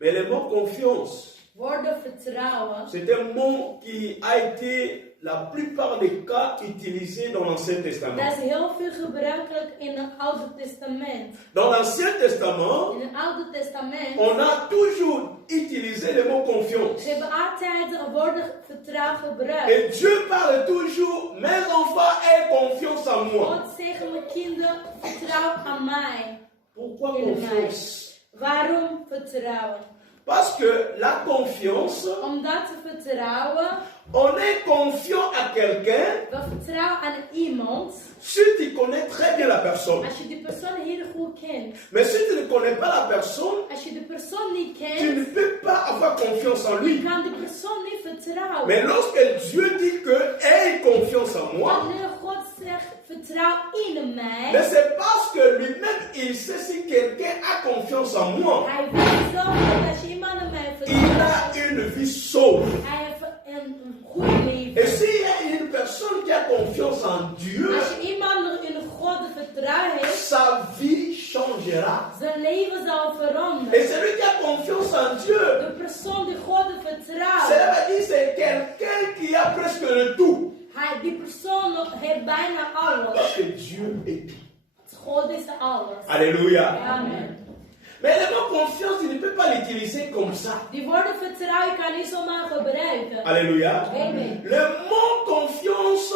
Mais le mot confiance, woorden vertrouwen, c'est un mot qui a été la plupart des cas utilisé dans l'Ancien Testament. dat is heel veel gebruikelijk in het Oude Testament. Dans l'Ancien Testament, In het Oude Testament on a toujours utilisé le mot confiance. ze hebben altijd het woord vertrouwen gebruikt. Et Dieu parle toujours, mes enfants, aient confiance en moi. God zegt mijn kinderen, vertrouw aan mij. Pourquoi In mij. confiance? Waarom vertrouwen? Parce que la confiance, Omdat we vertrouwen, on est confiant à quelqu'un we vertrouwen aan iemand. si tu connais très bien la personne. Als je die persoon heel goed kent. Mais si tu ne connais pas la personne, Als je de persoon niet tu kent, ne peux pas avoir confiance en je lui. kan de persoon niet vertrouwen. Mais lorsque Dieu dit que aie confiance en moi, Wanneer God zegt, vertrouw in mij. mais c'est parce que lui-même, il sait si quelqu'un a confiance en moi, Hij weet zelf dat als je iemand aan mij il a vertrouwt, une vie sauve. hij heeft een goed leven. Et s'il y a une personne qui a confiance en Dieu, Als je iemand in God vertrouwen heeft, sa vie changera. zijn leven zal Et veranderen. celui qui a confiance en Dieu, De persoon die God vertrouwt, cela veut dire c'est quelqu'un qui a presque le tout. die persoon heeft bijna alles. Parce que Dieu est tout. God is alles. Alléluia. Amen. Mais le mot confiance, il ne peut pas l'utiliser comme ça. Die woorden vertrouwen kan niet zomaar gebruiken. Alléluia. Amen. Le mot confiance,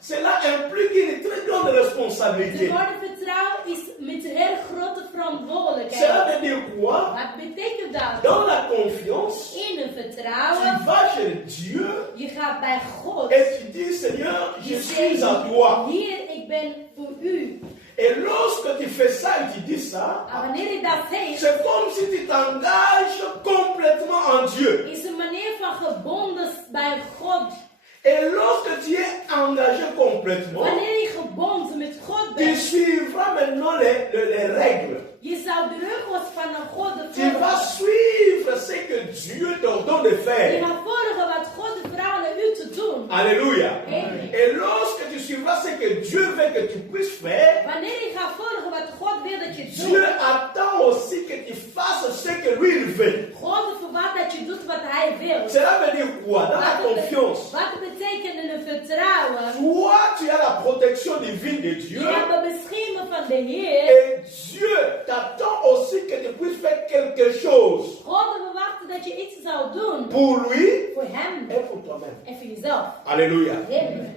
cela implique une très grande De responsabilité. woorden vertrouwen is met een heel grote Cela verantwoordelijkheid. veut dire quoi? Wat betekent dat? Dans la confiance, In een tu vertrouwen, vas chez Dieu je gaat bij God. et tu dis, Seigneur, je Je suis zegt, à toi. Heer, ik ben voor u. Et lorsque tu fais ça et tu dis ça, En wanneer je dat zegt, c'est comme si tu t'engages complètement en Dieu. is een manier van gebonden bij God. Et lorsque tu es engagé complètement, Wanneer je gebonden met God tu bent, suivras maintenant les règles. je zou de regels van een God Tu vas volgen. suivre ce que Dieu t'ordonne de Je faire. gaat volgen wat God vraagt aan u te doen. Alléluia. Amen. Et lorsque tu suivras ce que Dieu veut que tu puisses faire, Wanneer je gaat volgen wat God wil dat je Dieu doet, attend aussi que tu fasses ce que lui il veut. God verwacht dat je doet wat hij wil. Cela veut dire quoi? Dans la confiance, Wat betekent in een vertrouwen? toi tu as la protection divine de Dieu. Je hebt de bescherming van de Heer. Et Dieu t'attend aussi que tu puisses faire quelque chose God verwacht dat je iets zou doen. pour lui Voor hem et pour toi-même. en voor jezelf. Alléluia. Amen.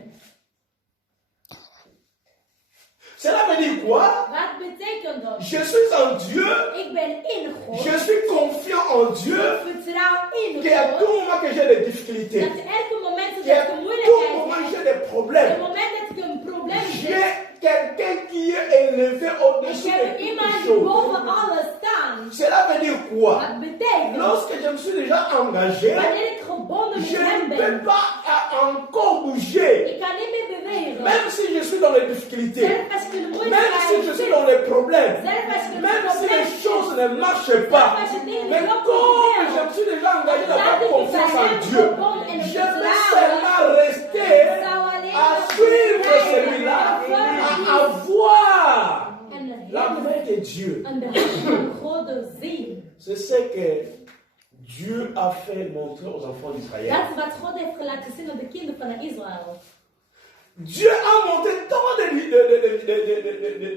Cela veut dire quoi? Wat betekent dat? Je suis en Dieu, Ik ben in God. je suis confiant en Dieu, Ik vertrouw in qu'à God. tout moment que j'ai des difficultés, Dat elke moment dat qu'à ik een tout moeilijkheid moment heb, j'ai des op het problèmes, moment dat ik een probleem j'ai heb, quelqu'un qui est élevé ik au-dessus heb de toutes iemand les die choses. boven alles staat. Cela veut dire quoi? Wat betekent? Lorsque je me suis déjà engagé, Wanneer ik gebonden met je hem ne ben, peux pas encore bouger. ik kan niet meer bewegen. Même si je suis dans les difficultés, Zelf als ik een même moeilijkheid si je suis zit, dans les problèmes, zelf als ik een même si probleem les choses zit, ne marchent pas, zelf als je dingen mais niet comme je loopt, me suis déjà engagé dans la dat ik confiance bij en hem Dieu, gebonden en je peux vertrouwen, seulement rester zou alleen à maar suivre blijven celui-là, en à avoir en la hem main de Dieu. en de hand van God zien. C'est ce que Dieu a fait montrer aux enfants d'Israël. Dat is wat God heeft laten zien aan de kinderen van Israël. Dieu a montré tant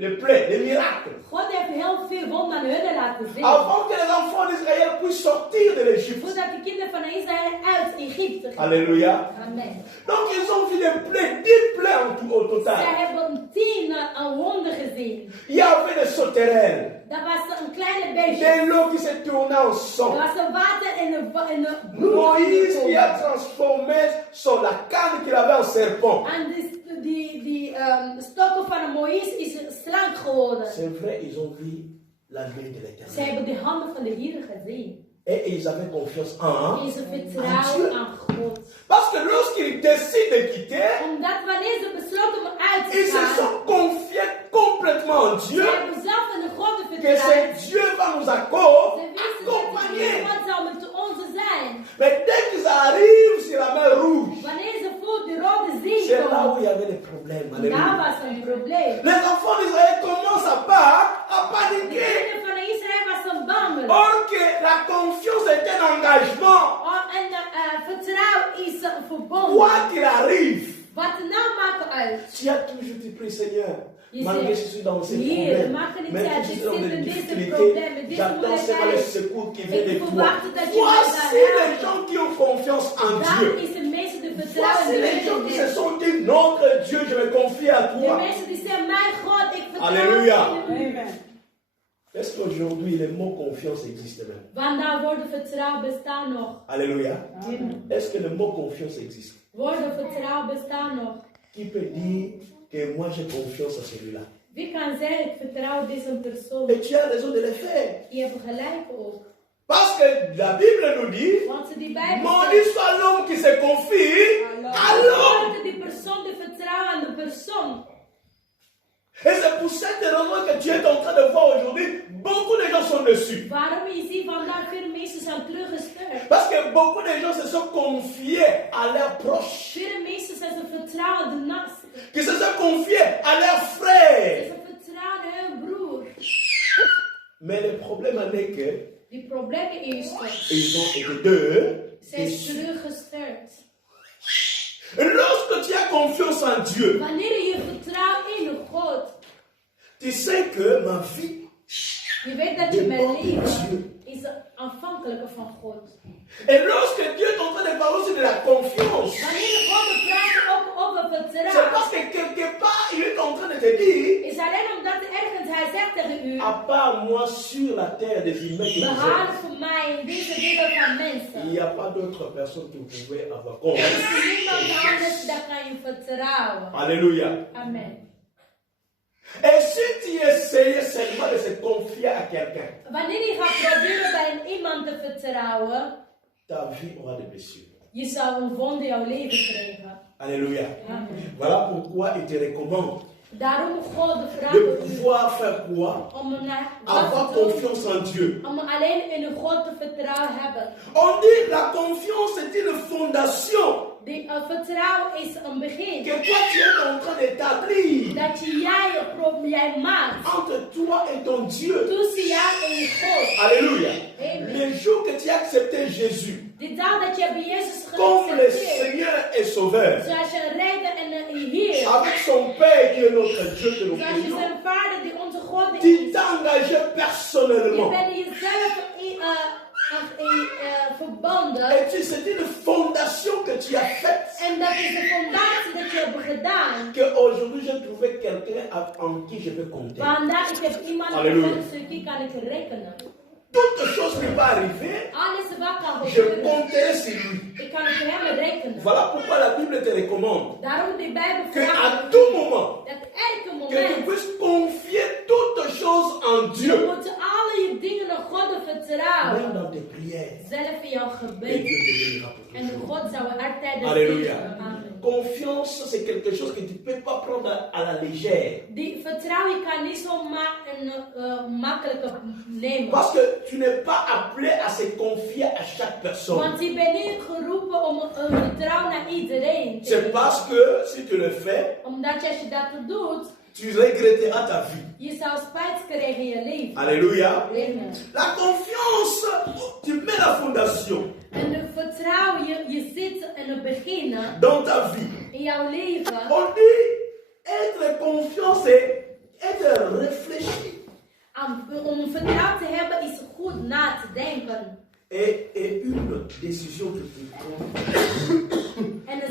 de plaies, de miracles, God heeft heel veel wonderen aan hun laten zien. avant que les enfants d'Israël puissent sortir de l'Égypte. Voordat de kinderen van Israël uit Egypte gaan. Alléluia. Amen. Donc ils ont vu des plaies, 10 plaies au Zij total. hebben 10 wonder gezien. Il y avait des sauterelles, Dat was een kleine beestje. des lots qui se tournaient en Er sang. was een water en een Moïse qui a transformé la canne qu'il avait en serpent. En die stokken van Moïse is een slang geworden. C'est vrai, ils ont vu la main de Zij l'Éternel. hebben de handen van de Heer gezien. Et ils avaient confiance en En ze Dieu. vertrouwen aan God. Parce que lorsqu'ils décident de quitter, Omdat wanneer ze besloten om uit te ils se gaan, sont confiés complètement en Dieu, ze hebben zelf in de God que vertrouwd. c'est Dieu va nous Ze wisten dat accompagner. God zou met ons zijn. Mais dès qu'ils arrivent sur la mer rouge, Wanneer ze voor de rode zee c'est là komen, où il y avait des problèmes. daar Alléluia. was een probleem. Les enfants d'Israël commencent à De paniquer. kinderen van Israël was een bang. Or que la confiance engagement. Vertrouwen is verbonden. Quoi qu'il arrive, Wat er nou maakt uit? tu as toujours dit, prie Seigneur. Je Malgré que zegt, je suis dans ces Heer, problèmes, maak er niet même uit, que je ik suis dans zit des in deze difficultés, problemen, deze j'attends seulement le moeilijkheid. secours qui vient de Ik toi. verwacht dat je mij Voici daar les helpt. gens qui ont confiance en Dat Dieu. is de mensen die Voici vertrouwen les gens in qui Hem. se sont dit, notre Dieu, je me confie à De toi. mensen die zeggen, mijn God, ik vertrouw Alléluia. in U. Amen. Est-ce qu'aujourd'hui, les mots confiance existent même? Vandaar woorden vertrouwen bestaan nog. Alléluia. Amen. Est-ce que le mot confiance existe? Woorden vertrouwen bestaan nog. Qui peut dire que moi j'ai confiance à celui-là? Wie kan zeggen, ik vertrouw deze persoon? Et tu as raison de le faire. Die hebben gelijk ook. Parce que la Bible nous dit, Want ze die Bijbel maudit soit l'homme qui se confie à l'homme. die persoon die vertrouwen aan de persoon. Et c'est pour cette raison que tu es en train de voir aujourd'hui, beaucoup de gens sont dessus. Waarom je ziet vandaag veel mensen zijn teruggestuurd? Parce que beaucoup de gens se sont confiés à leurs proches, Veel mensen zijn ze vertrouwen de naasten. qui se sont confiés à leurs frères. Ze vertrouwen hun broer. Mais le problème en est que Die problemen is ils ont été deux. ze is teruggestuurd. Lorsque tu as confiance en Dieu, Wanneer je vertrouwt in God, tu sais que ma vie je weet dat je mijn dépend de leven Dieu. is afhankelijk van God. Et lorsque Dieu est en train de parler aussi de la confiance, Wanneer God praat ook over c'est vertrouwen, parce que quelque part, il est en train de te dire, is alleen omdat ergens hij zegt tegen u, à part moi sur la terre des humains que vous êtes, behalve mij in deze wereld van il mensen, n'y a pas d'autres personnes que vous pouvez avoir er confiance. is niemand anders dat kan je vertrouwen. Alléluia. Amen. Et si tu essayes seulement de se confier à quelqu'un, Wanneer je gaat proberen bij iemand te vertrouwen, ta vie aura des blessures. je zal een wond in jouw leven krijgen. Alléluia. Amen. Voilà pourquoi il te recommande Daarom God vraagt de u pouvoir faire quoi? om Avoir confiance en Dieu. om alleen in God te vertrouwen hebben. On dit la confiance est une fondation Die vertrouwen is een begin. que toi tu es en train d'établir Dat jij maakt entre toi et ton Dieu. tussen jou en God. Alléluia. Amen. Le jour que tu as accepté Jésus De dag dat je bij Jezus comme le geaccepteerd, Seigneur et Sauveur, zoals je redder en een Heer, avec son Père qui est notre Dieu que nous zoals je prions, zijn Vader die onze God tu is. t'es engagé Je personnellement. bent jezelf verbonden. Et c'est une fondation que tu as faite. En dat is de fondatie dat je hebt gedaan. Qu'aujourd'hui j'ai trouvé quelqu'un en qui je peux compter. Vandaag ik heb iemand Halleluja. gevonden, stukje kan ik rekenen. Toute chose qui va arriver, Alles wat kan je gebeuren, compterai sur lui. ik kan het hem rekenen. Voilà pourquoi la Bible te recommande Daarom de Bijbel qu'à vraagt tout moment, dat elke que tu moment puisses confier toutes choses en je Dieu. moet alle je dingen aan God Même vertrouwen. dans tes prières. Zelf in jouw Et gebed. Dieu te bénira pour En toujours. God zou altijd de Alléluia. Amen. Confiance, c'est quelque chose que tu ne peux pas prendre à la légère. Die vertrouwen kan niet zomaar en makkelijk nemen. Parce que tu n'es pas appelé à se confier à chaque personne. Want je bent niet geroepen om vertrouwen naar iedereen te C'est geven. parce que si tu le fais, Omdat als je dat doet, tu regretteras ta vie. je zou spijt krijgen in je leven. Alléluia. Amen. La confiance, tu mets la fondation En het vertrouwen, je zit in het begin dans ta vie. in jouw leven. On dit être confiant, c'est être réfléchi. Om vertrouwen te hebben is goed na te denken. Et une décision que tu prends. En het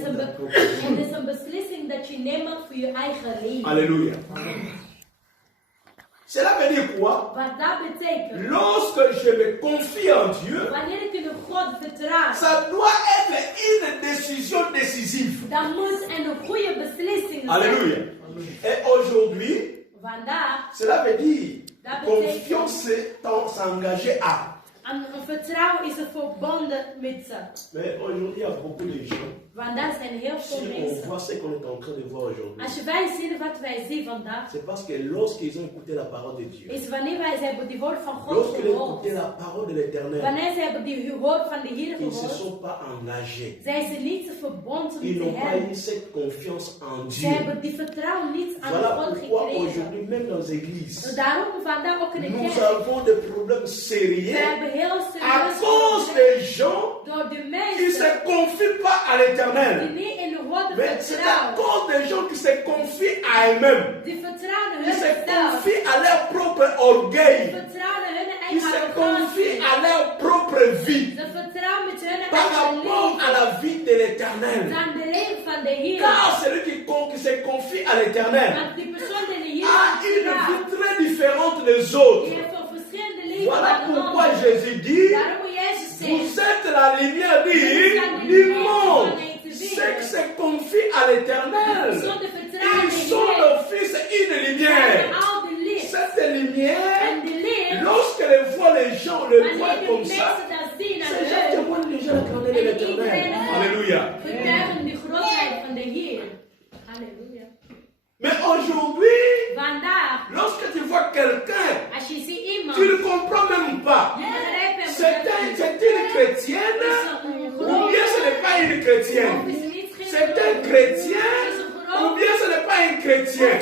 is een beslissing dat je neemt voor je eigen leven. Alléluia. Cela veut dire quoi? Wat dat betekent. Lorsque je me confie en Dieu, Wanneer ik in God vertrouw, ça doit être une décision décisive. dan moet een goede beslissing zijn. Alléluia. Et aujourd'hui, Vandaag, cela veut dire dat betekent, confiance, c'est s'engager à. een vertrouwen is verbonden met ze. Mais aujourd'hui, il y a beaucoup de gens. Vandaag zijn heel Si veel on mensen. voit ce qu'on est en train de voir aujourd'hui, Als wij zien wat wij zien vandaag, c'est parce que lorsqu'ils ont écouté la parole de Dieu, is wanneer wij ze hebben die woord van God lorsqu'ils ont gehoord. écouté la parole de l'Éternel, Wanneer ze hebben die woord van de Heer ils ne se gehoord, sont pas engagés. zijn ze niet verbonden Ils met n'ont pas hem. eu cette confiance en Ze Dieu. hebben die vertrouwen niet aan Voilà God pourquoi gekregen. aujourd'hui, même dans les églises, Daarom vandaag ook in de nous kerk. avons des problèmes We sérieux hebben heel à serieus cause problemen. des gens se confient pas à l'éternel. Die niet in God Mais c'est à vertrouwen. cause des gens qui se confient à eux-mêmes. Die vertrouwen Qui se hunzelf. confient à leur propre Die orgueil. vertrouwen hun Qui eigen se confient arrogantie. à leur propre vie. Ze vertrouwen met hun Par eigen rapport à leven. la vie de l'éternel. Aan de leven van de Heer. Car celui qui se confie à l'éternel Want die persoon die de Heer a une vertrouwt, vie très différente des autres. die heeft een verschillende leven Voilà dan de pourquoi ander. Jésus dit, Daarom moet Jezus vous zeggen, êtes la lumière du monde. Ceux qui se confient à l'éternel, zonder vertrouwen ils in sont de le fils et une Heer, lumière. al de licht. Cette lumière, En de licht, lorsque les voient les gens, le voient wanneer de comme ça, mensen dat zien aan ces gens hun, témoignent déjà la grandeur de l'éternel. Alléluia. vertuigen de grootheid van de Heer. Halleluja. Mais aujourd'hui, Vandaag, lorsque tu vois quelqu'un, als je ziet iemand, tu ne comprends même pas. je begrijpt hem C'est une chrétienne ou bien ce n'est pas une chrétienne. C'est un chrétien ou bien ce n'est pas un chrétien.